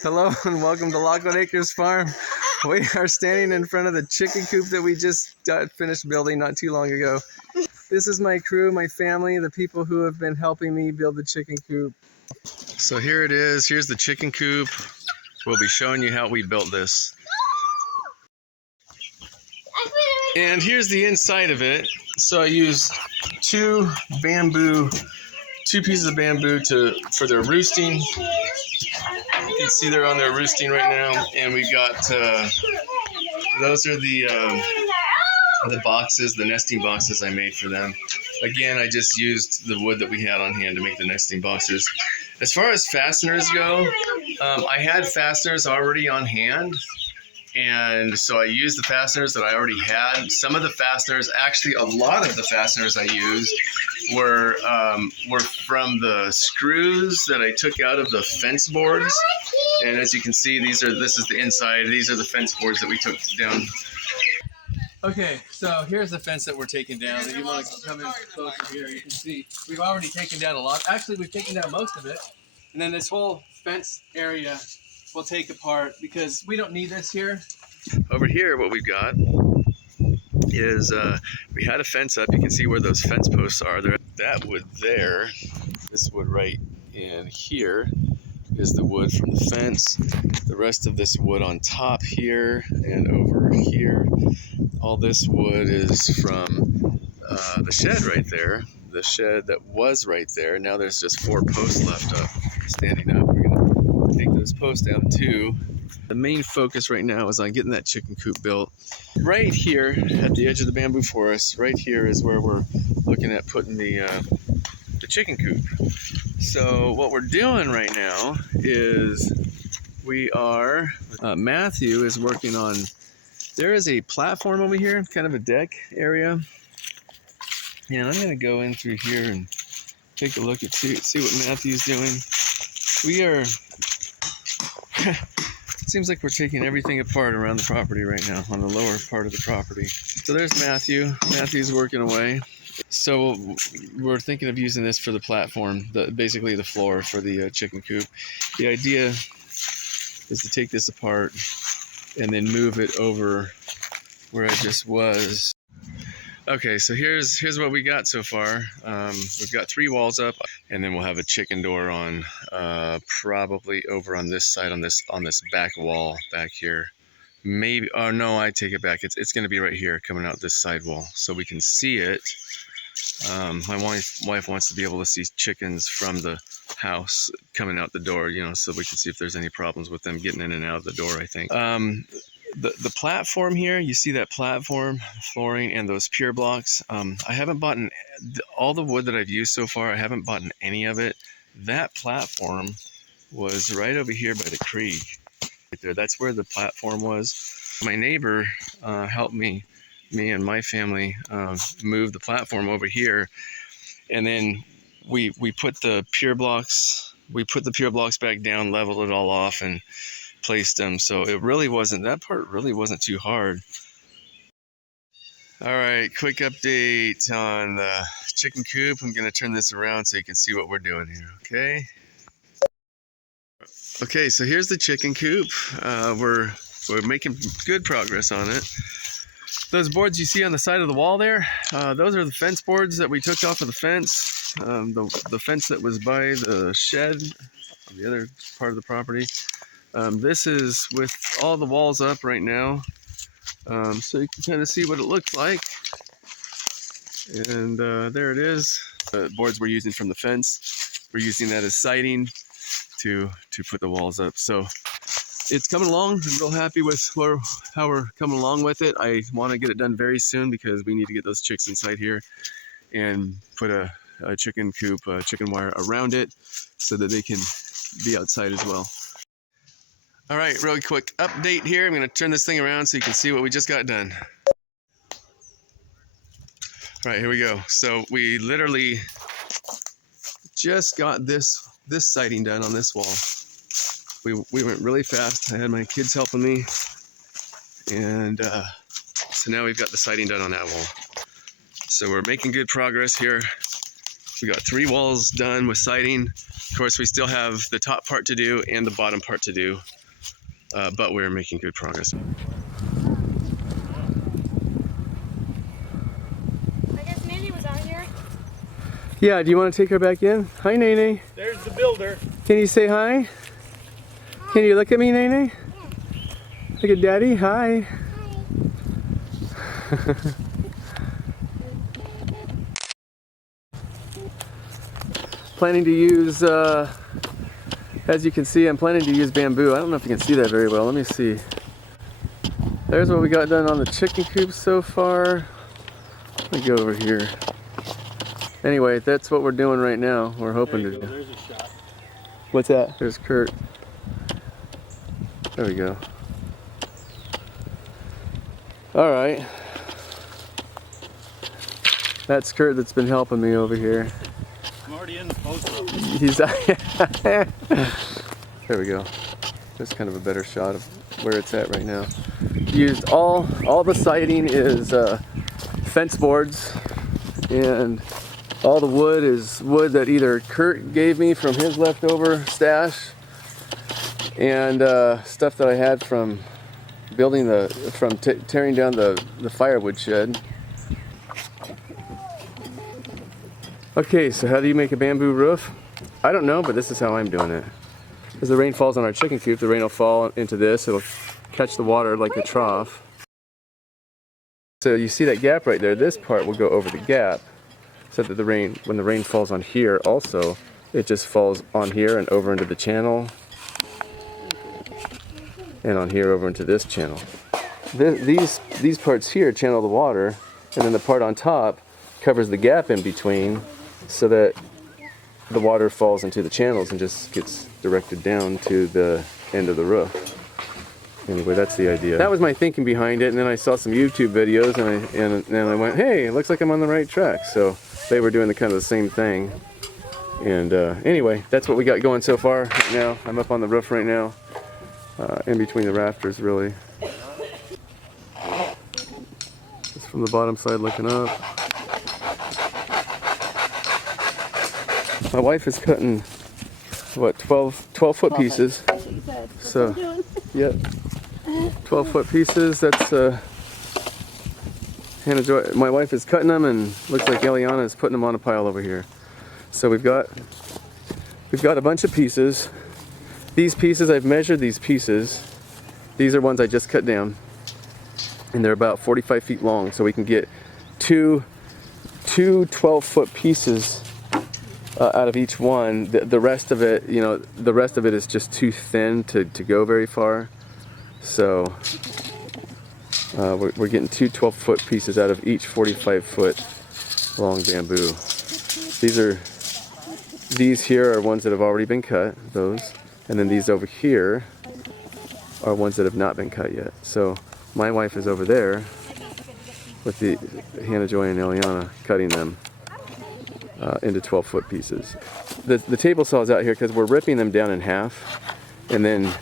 Hello and welcome to Lachlan Acres Farm. We are standing in front of the chicken coop that we just got finished building not too long ago. This is my crew, my family, the people who have been helping me build the chicken coop. So here it is. Here's the chicken coop. We'll be showing you how we built this. And here's the inside of it. So I used two pieces of bamboo for their roosting. You can see they're on there roosting right now. And we got, those are the boxes, the nesting boxes I made for them. Again, I just used the wood that we had on hand to make the nesting boxes. As far as fasteners go, I had fasteners already on hand. And so I used the fasteners that I already had. Some of the fasteners, actually a lot of the fasteners I used were from the screws that I took out of the fence boards. And as you can see, this is the inside. These are the fence boards that we took down. Okay, so here's the fence that we're taking down. If you want to come in closer here, you can see we've already taken down a lot. Actually, we've taken down most of it. And then this whole fence area we'll take apart because we don't need this here. Over here, what we've got is we had a fence up. You can see where those fence posts are. That wood there, this wood right in here, is the wood from the fence. The rest of this wood on top here and over here, all this wood is from the shed right there. The shed that was right there. Now there's just 4 posts left up, standing up. We're gonna take those posts down too. The main focus right now is on getting that chicken coop built. Right here at the edge of the bamboo forest, right here is where we're looking at putting the chicken coop. So what we're doing right now is Matthew is working on, there is a platform over here, kind of a deck area. And I'm gonna go in through here and take a look at see what Matthew's doing. It seems like we're taking everything apart around the property right now, on the lower part of the property. So there's Matthew. Matthew's working away. So we're thinking of using this for the platform, basically the floor for the chicken coop. The idea is to take this apart and then move it over where I just was. Okay, so here's what we got so far. We've got 3 walls up, and then we'll have a chicken door on, probably over on this side, on this back wall back here. Maybe, oh no, I take it back. It's going to be right here, coming out this side wall, so we can see it. My wife wants to be able to see chickens from the house coming out the door, you know, so we can see if there's any problems with them getting in and out of the door, I think. The platform here, you see that platform, flooring, and those pier blocks. I haven't bought all the wood that I've used so far. I haven't bought any of it. That platform was right over here by the creek. Right there. That's where the platform was. My neighbor helped me and my family move the platform over here, and then we put the pier blocks. We put the pier blocks back down, leveled it all off, and placed them. So it really wasn't, that part really wasn't too hard. All right, quick update on the chicken coop. I'm gonna turn this around so you can see what we're doing here, okay, so here's the chicken coop. We're making good progress on it. Those boards you see on the side of the wall there, those are the fence boards that we took off of the fence, the fence that was by the shed on the other part of the property. This is with all the walls up right now, so you can kind of see what it looks like. And there it is. The boards we're using from the fence, we're using that as siding to put the walls up. So it's coming along. I'm real happy with how we're coming along with it. I want to get it done very soon because we need to get those chicks inside here and put a chicken coop, chicken wire around it so that they can be outside as well. All right, really quick update here. I'm going to turn this thing around so you can see what we just got done. All right, here we go. So we literally just got this siding done on this wall. We went really fast. I had my kids helping me, and so now we've got the siding done on that wall. So we're making good progress here. We got 3 walls done with siding. Of course, we still have the top part to do and the bottom part to do, but we're making good progress. I guess Nene was out here. Yeah, do you want to take her back in? Hi, Nene. There's the builder. Can you say hi? Can you look at me, Nene? Look at Daddy. Hi. Planning to use, as you can see, I'm planning to use bamboo. I don't know if you can see that very well. Let me see. There's what we got done on the chicken coop so far. Let me go over here. Anyway, that's what we're doing right now. We're hoping to do. There's a shot. What's that? There's Kurt. There we go. All right. That's Kurt that's been helping me over here. I'm already in the post office. He's there we go. There's kind of a better shot of where it's at right now. Used all the siding is fence boards, and all the wood is wood that either Kurt gave me from his leftover stash, and stuff that I had from building tearing down the firewood shed. Okay, so how do you make a bamboo roof? I don't know, but this is how I'm doing it. As the rain falls on our chicken coop, the rain will fall into this. It'll catch the water like a trough. So you see that gap right there? This part will go over the gap, so that when the rain falls on here also, it just falls on here and over into the channel, and on here over into this channel. These parts here channel the water, and then the part on top covers the gap in between, so that the water falls into the channels and just gets directed down to the end of the roof. Anyway, that's the idea. That was my thinking behind it, and then I saw some YouTube videos, and I went, hey, it looks like I'm on the right track. So they were doing the same thing. And anyway, that's what we got going so far right now. I'm up on the roof right now, in between the rafters, really. Just from the bottom side looking up. My wife is cutting, what, 12 foot pieces. So, yep, 12 foot pieces. That's Hannah Joy. My wife is cutting them, and looks like Eliana is putting them on a pile over here. So we've got a bunch of pieces. These pieces, I've measured these pieces. These are ones I just cut down, and they're about 45 feet long. So we can get two 12 foot pieces out of each one. The rest of it, the rest of it is just too thin to go very far. So we're getting two 12 foot pieces out of each 45 foot long bamboo. These here are ones that have already been cut, those, and then these over here are ones that have not been cut yet. So my wife is over there with the Hannah Joy and Eliana cutting them into 12 foot pieces. The table saw is out here because we're ripping them down in half, and then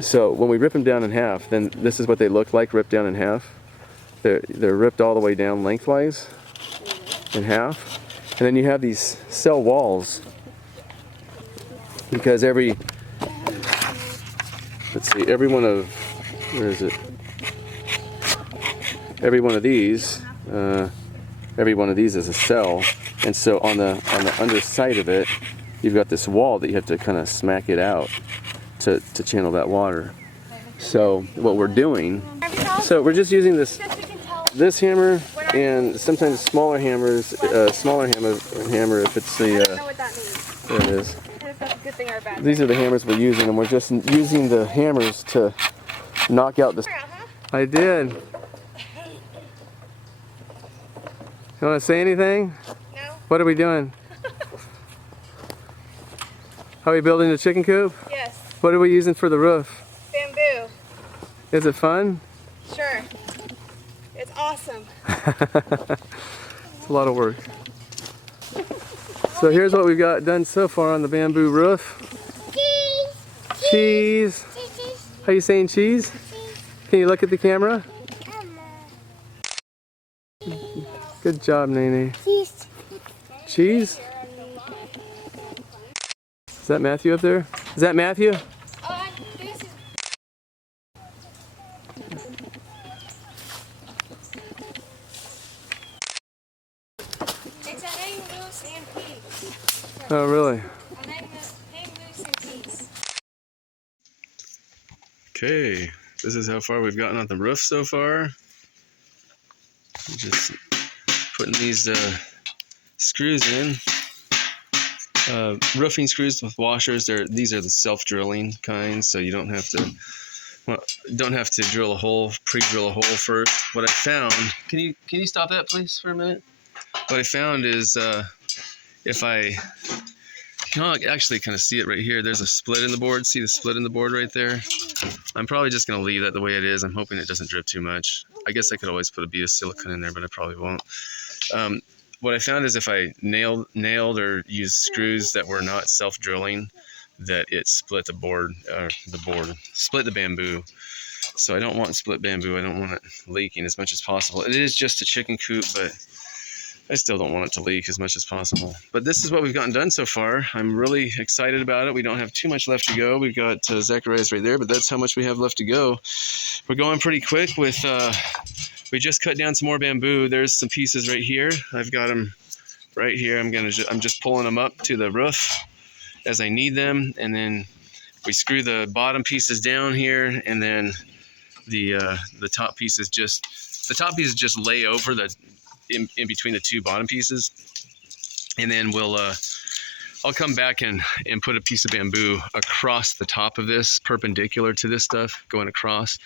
so when we rip them down in half, then this is what they look like ripped down in half. They're ripped all the way down lengthwise in half, and then you have these cell walls, because every one of these is a cell. And so on the underside of it, you've got this wall that you have to kind of smack it out to channel that water. So what we're doing, so we're just using this hammer, and sometimes smaller hammers, hammer if it's the, I don't know what that means. there it is. If that's a good thing or a bad thing. These are the hammers we're using, and we're just using the hammers to knock out the. I did. You want to say anything? No. What are we doing? Are we building the chicken coop? Yes. What are we using for the roof? Bamboo. Is it fun? Sure. It's awesome. It's a lot of work. So here's what we've got done so far on the bamboo roof. Cheese. Cheese. How you saying cheese? Can you look at the camera? Good job, Nene. cheese? Is that Matthew up there? Is that Matthew? This is it's a hang loose and peace. Oh, really? A hang loose and peace. Okay, this is how far we've gotten on the roof so far. Just putting these screws in. Roofing screws with washers. These are the self-drilling kinds, so you don't have to drill a hole, pre-drill a hole first. What I found, can you stop that please for a minute? What I found is if I, you can actually kind of see it right here. There's a split in the board. See the split in the board right there? I'm probably just going to leave that the way it is. I'm hoping it doesn't drip too much. I guess I could always put a bead of silicone in there, but I probably won't. What I found is if I nailed or used screws that were not self-drilling, that it split split the bamboo. So I don't want split bamboo. I don't want it leaking as much as possible. It is just a chicken coop, but I still don't want it to leak as much as possible. But this is what we've gotten done so far. I'm really excited about it. We don't have too much left to go. We've got Zacharias right there, but that's how much we have left to go. We're going pretty quick with, we just cut down some more bamboo. There's some pieces right here. I've got them right here. I'm just pulling them up to the roof as I need them. And then we screw the bottom pieces down here, and then the top pieces just lay over in between the two bottom pieces, and then I'll come back and put a piece of bamboo across the top of this, perpendicular to this stuff, going across.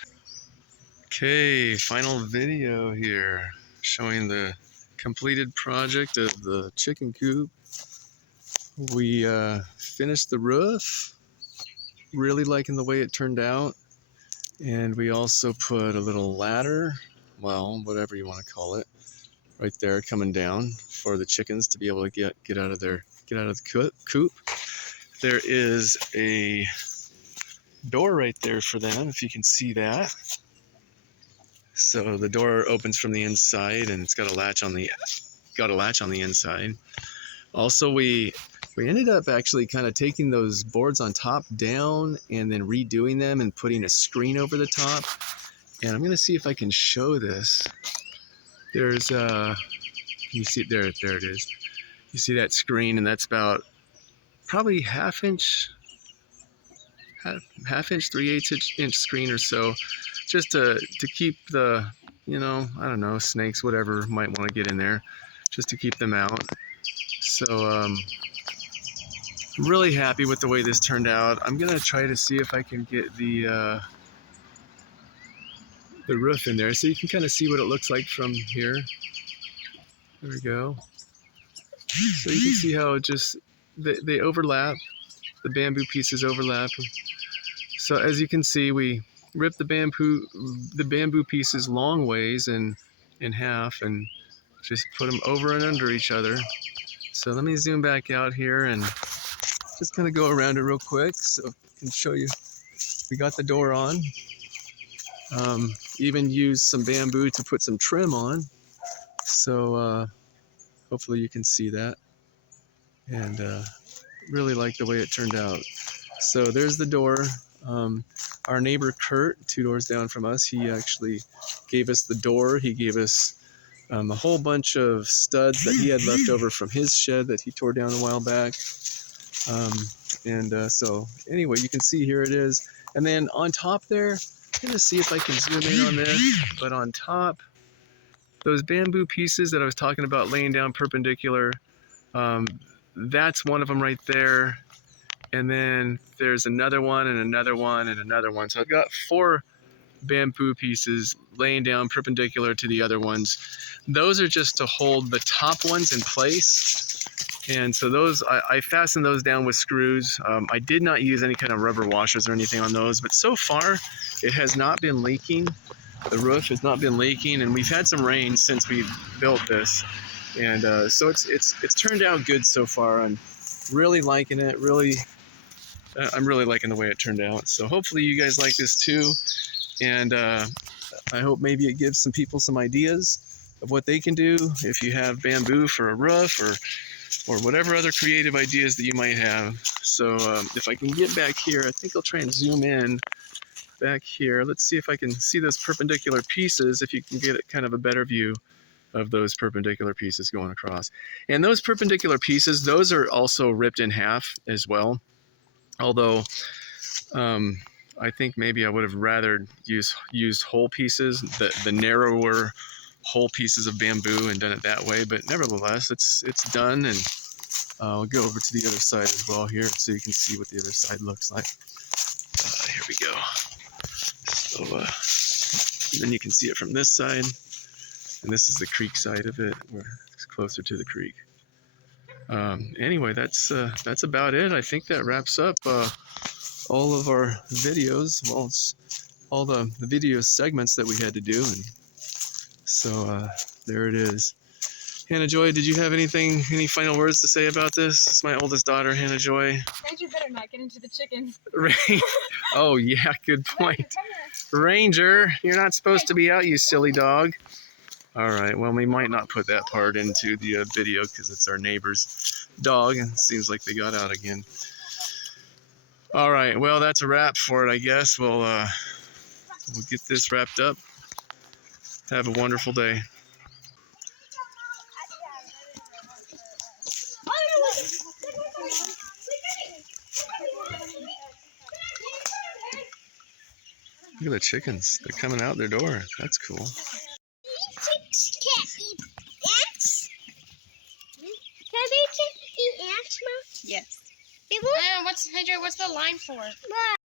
Okay, final video here showing the completed project of the chicken coop. We finished the roof, really liking the way it turned out, and we also put a little ladder, well, whatever you want to call it, right there coming down for the chickens to be able to get out of the coop. There is a door right there for them, if you can see that. So the door opens from the inside, and it's got a latch on the inside. Also, we ended up actually kind of taking those boards on top down and then redoing them and putting a screen over the top. And I'm going to see if I can show this. There's you see there it is. You see that screen, and that's about probably half inch, 3/8 inch screen or so, just to keep the, I don't know, snakes, whatever might want to get in there, just to keep them out. So I'm really happy with the way this turned out. I'm gonna try to see if I can get the roof in there so you can kind of see what it looks like from here. There we go. So you can see how it just, they overlap, the bamboo pieces overlap. So as you can see, we ripped the bamboo pieces long ways in half and just put them over and under each other. So let me zoom back out here and just kind of go around it real quick so I can show you. We got the door on. Even used some bamboo to put some trim on. So hopefully you can see that. And really like the way it turned out. So there's the door. Our neighbor Kurt, 2 doors down from us, he actually gave us the door. He gave us a whole bunch of studs that he had left over from his shed that he tore down a while back. So anyway, you can see here it is. And then on top there, I'm gonna see if I can zoom in on this, but on top, those bamboo pieces that I was talking about laying down perpendicular, that's one of them right there. And then there's another one and another one and another one. So I've got 4 bamboo pieces laying down perpendicular to the other ones. Those are just to hold the top ones in place. And so those, I fastened those down with screws. I did not use any kind of rubber washers or anything on those, but so far it has not been leaking. The roof has not been leaking, and we've had some rain since we built this. And so it's turned out good so far. I'm really liking it. I'm really liking the way it turned out. So hopefully you guys like this too. And I hope maybe it gives some people some ideas of what they can do if you have bamboo for a roof, or or whatever other creative ideas that you might have. So if I can get back here, I think I'll try and zoom in back here. Let's see if I can see those perpendicular pieces, if you can get kind of a better view of those perpendicular pieces going across. And those perpendicular pieces, those are also ripped in half as well. Although I think maybe I would have rather used whole pieces, the narrower whole pieces of bamboo, and done it that way. But nevertheless, it's done, and I'll go over to the other side as well here so you can see what the other side looks like. Here we go. So then you can see it from this side, and this is the creek side of it, where it's closer to the creek. Anyway, that's about it. I think that wraps up all of our videos. Well, it's all the video segments that we had to do, and so there it is. Hannah Joy, did you have any final words to say about this? It's my oldest daughter, Hannah Joy. Ranger better not get into the chickens. Oh yeah, good point. Ranger, you're not supposed to be out, you silly dog. All right, well, we might not put that part into the video because it's our neighbor's dog, and it seems like they got out again. All right, well, that's a wrap for it, I guess. We'll get this wrapped up. Have a wonderful day. Look at the chickens. They're coming out their door. That's cool. Chicks can't eat ants. Can they eat ants, Mom? Yes. They won't. What's the line for? Mom.